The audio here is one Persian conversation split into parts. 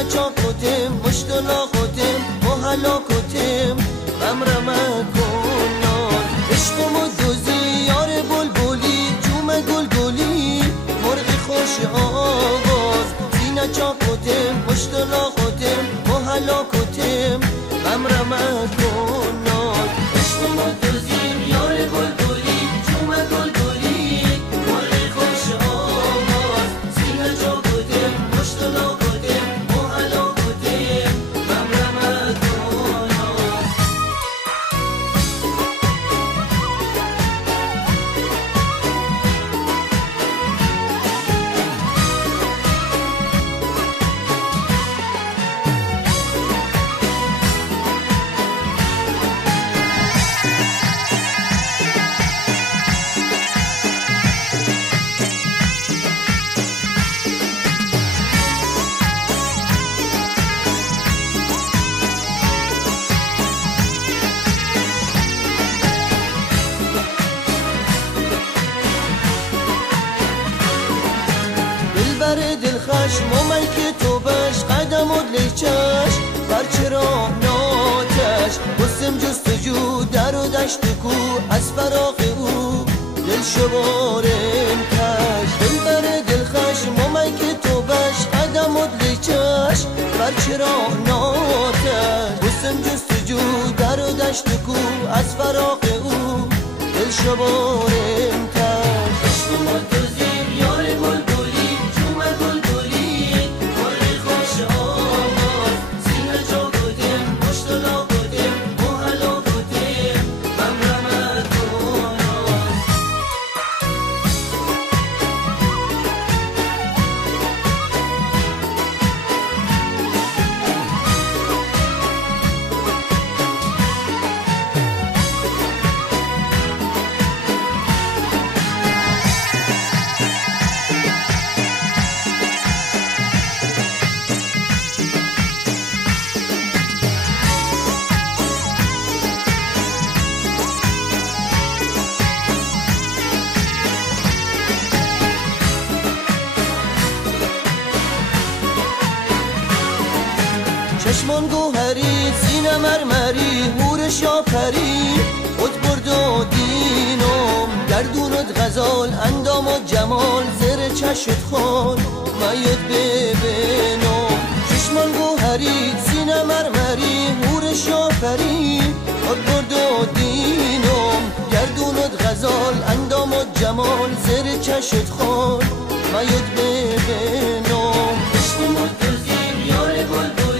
سینه چاکوتم مشتلاقوتم محلاکوتم غمرمه کنان عشقم و دوزی یار بلبلی جوم گلگلی مرغ خوش آواز سینه چاکوتم مشتلاقوتم محلاکوتم غمرمه کنان عشقم و دوزی یار بلبلی جوم گلگلی مرغ خوش آواز سینه چاکوتم مشتلاقوتم محلاکوتم غمرمه کنان بر دل خشم و من که تو بش قدم و لیچش برچه راه ناتش بسم جستجو در و دشت کو از فراق او دل شبارم کش دل بر دل خشم و من که تو بش قدم و لیچش برچه راه ناتش بسم جستجو در و دشت کو از فراق او دل شبارم کش عشق و دوزی یار بلبلی چشمان گوهری سینه مرمری هورش یا پری خود برد و دینم گردونت غزال اندامت جمال زر چشت خون مایت ببینم چشمان گوهری سینه مرمری هورش یا پری خود برد و دینم گردونت غزال اندامت جمال زر چشت خون مایت ببینم عشق مدوزی یار بلبلی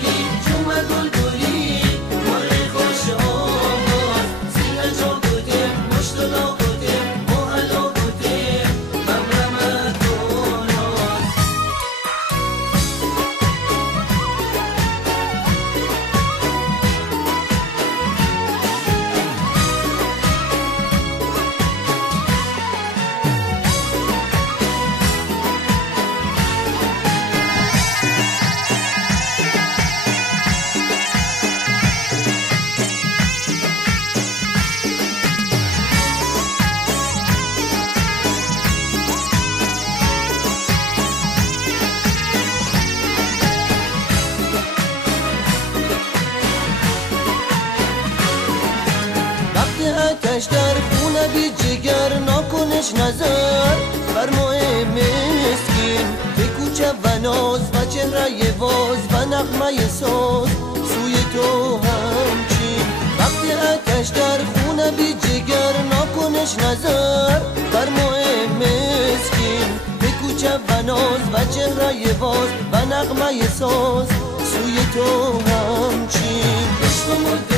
آتش در خونه بی جگر ناکنش نظر فرمای مسکین به کوچه و ناز و چهره باز و نغمه ساز سوی تو همچین وقتی آتش در خونه بی جگر ناکنش نظر فرمای مسکین به کوچه و ناز و چهره باز و نغمه ساز سوی تو همچین